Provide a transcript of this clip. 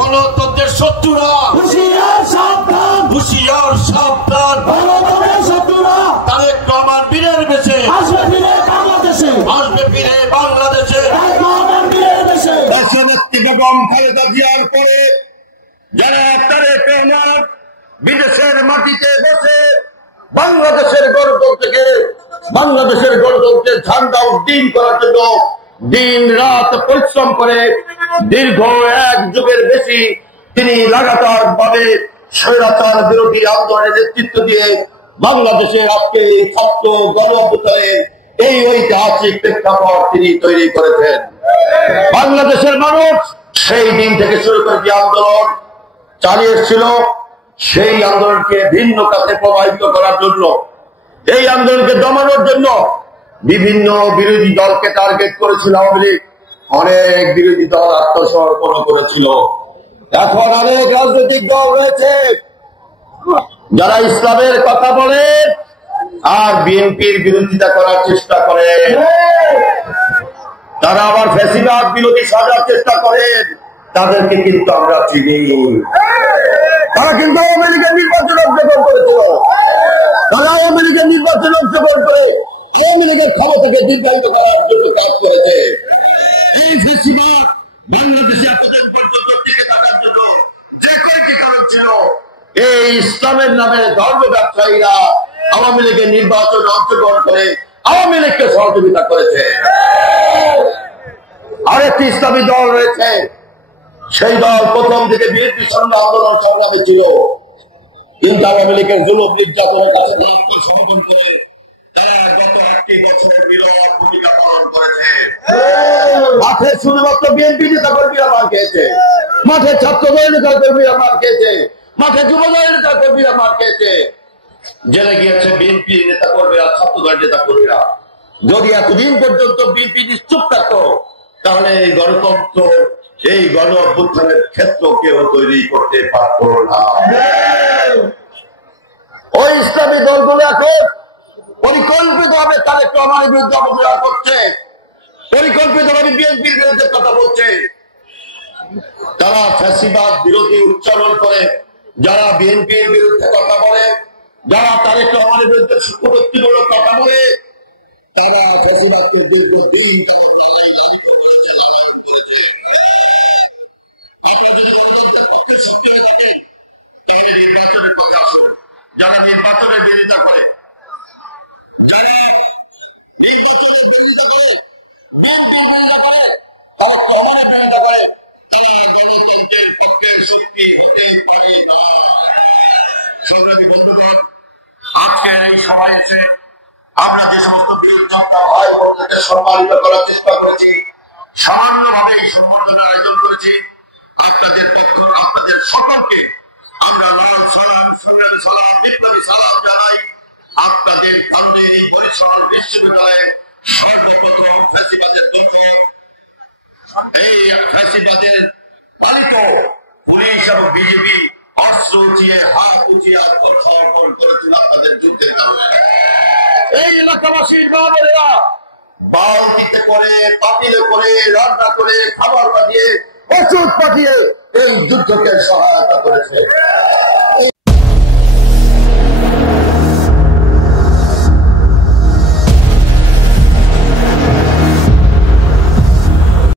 গণতন্ত্রের শত্রুরা হুঁশিয়ার সাবধান, হুঁশিয়ার সাবধান, গণতন্ত্রের শত্রুরা তারেক রহমান বীরের বেশে আসবে ফিরে বাংলাদেশে, আসবে ফিরে বাংলাদেশে। তারেক রহমান বীরের দেশে। দেশনেত্রী বেগম খালেদা জিয়ার পরে যারা তারেক রহমান বিদেশের মাটিতে বসে বাংলাদেশের গণতন্ত্রের ঝান্ডা উড্ডীন করার জন্য দিন রাত পরিশ্রম করে দীর্ঘ 1 যুগের বেশি তিনি লাগাতার ভাবে স্বৈরাচার বিরোধী আন্দোলনের নেতৃত্ব দিয়ে বাংলাদেশের আজকে এই ছাত্র গণ অভ্যুত্থানের এই ঐতিহাসিক প্রেক্ষাপট তিনি তৈরি করেছেন। বাংলাদেশের মানুষ সেই দিন থেকে শুরু করে যে আন্দোলন চালিয়ে এসেছিল, সেই আন্দোলনকে ভিন্ন কাছে প্রবাহিত করার জন্য, এই আন্দোলনকে দমানোর জন্য বিভিন্ন বিরোধী দলকে টার্গেট করেছিল আওয়ামী লীগ। অনেক বিরোধী দল আত্মসমর্পণ করেছিল। এখন অনেক রাজনৈতিক দল রয়েছে যারা ইসলামের কথা বলে আর বিএনপির বিরোধিতা করার চেষ্টা করে। তারা আবার ফ্যাসিবাদ বিরোধী সাজার চেষ্টা করেন। তাদেরকে কিন্তু আমরা চিনি। তারা কিন্তু আওয়ামী লীগের নির্বাচনে অংশগ্রহণ করেছিল। তারা আওয়ামী লীগের নির্বাচনে অংশগ্রহণ করে আওয়ামী লীগের ক্ষমতাকে দীর্ঘায়িত করার জন্য কাজ করেছে। এই ফ্যাসিবাদ বাংলাদেশে এতদিন পর্যন্ত টিকে থাকার জন্য যে কয়েকটি কারণ ছিল, এই ইসলামের নামে ধর্ম ব্যবসায়ীরা আওয়ামী লীগের নির্বাচনে অংশগ্রহণ করে আওয়ামী লীগকে সহযোগিতা করেছে। আরেকটি ইসলামী দল রয়েছে, সেই দল প্রথম থেকে বিএনপির সঙ্গে আন্দোলন সংগ্রামে ছিল, কিন্তু আওয়ামী লীগের জুলুম নির্যাতনের কাছে আত্মসমর্পণ করে তারা গত 1 বছর বিরাট ভূমিকা পালন করেছে। মাঠে শুধুমাত্র বিএনপি নেতা কর্মীরা মার খেয়েছে, মাঠে ছাত্র দলের নেতা কর্মীরা মার খেয়েছে, মাঠে যুব দলের নেতা কর্মীরা মার খেয়েছে, জেলে গিয়েছে বিএনপি নেতা কর্মীরা, ছাত্র দলের নেতা কর্মীরা। যদি এতদিন পর্যন্ত বিএনপি নিশ্চুপ থাকতো, তাহলে এই গণতন্ত্র, এই গণ অভ্যুত্থানের ক্ষেত্র কেউ তৈরি করতে পারত না। ওই ইসলামী দলগুলো এখন পরিকল্পিতভাবে তারেক রহমানের বিরুদ্ধে অপপ্রচার করছে, পরিকল্পিতভাবে বিএনপির বিরুদ্ধে কথা বলছে। তারা ফ্যাসিবাদ বিরোধী উচ্চারণ করে, যারা বিএনপির বিরুদ্ধে কথা বলে, যারা তারেক রহমানের বিরুদ্ধে সুপ্রতিমূলক কথা বলে, তারা ফ্যাসিবাদকে দীর্ঘদিন যারা নির্বাচনের বিরোধিতা করে, যারা নির্বাচনের বিরোধিতা করে, বিএনপির বিরোধিতা করে, তারেক রহমানের বিরোধিতা করে, তারা গণতন্ত্রের পক্ষের শক্তি হতে পারে না। সংগ্রামী বন্ধুগণ, আজকের এই সভায় এসে আমরা যে সমস্ত বীরযোদ্ধা ভাই বোনদেরকে সম্মানিত করার চেষ্টা করেছি, সামান্যভাবে এই সম্বর্ধনার আয়োজন করেছি। আপনাদের সকলকে আমরা লাল সালাম, সংগ্রামী সালাম, বিপ্লবী সালাম জানাই। আপনাদের কারণে এই বরিশাল বিশ্ববিদ্যালয়ে সর্বপ্রথম ফ্যাসিবাদের জন্য, এই ফ্যাসিবাদের পালিত পুলিশ এবং বিজেপি অস্ত্র উঁচিয়ে, হাত উঁচিয়ে আত্মসমর্পণ করেছিল আপনাদের যুদ্ধের কারণে। এই এলাকাবাসীর মা বোনেরা বালতিতে করে, পাতিলে করে, রান্না করে, খাবার পাঠিয়ে, ওষুধ পাঠিয়ে এই যুদ্ধকে সহায়তা করেছে।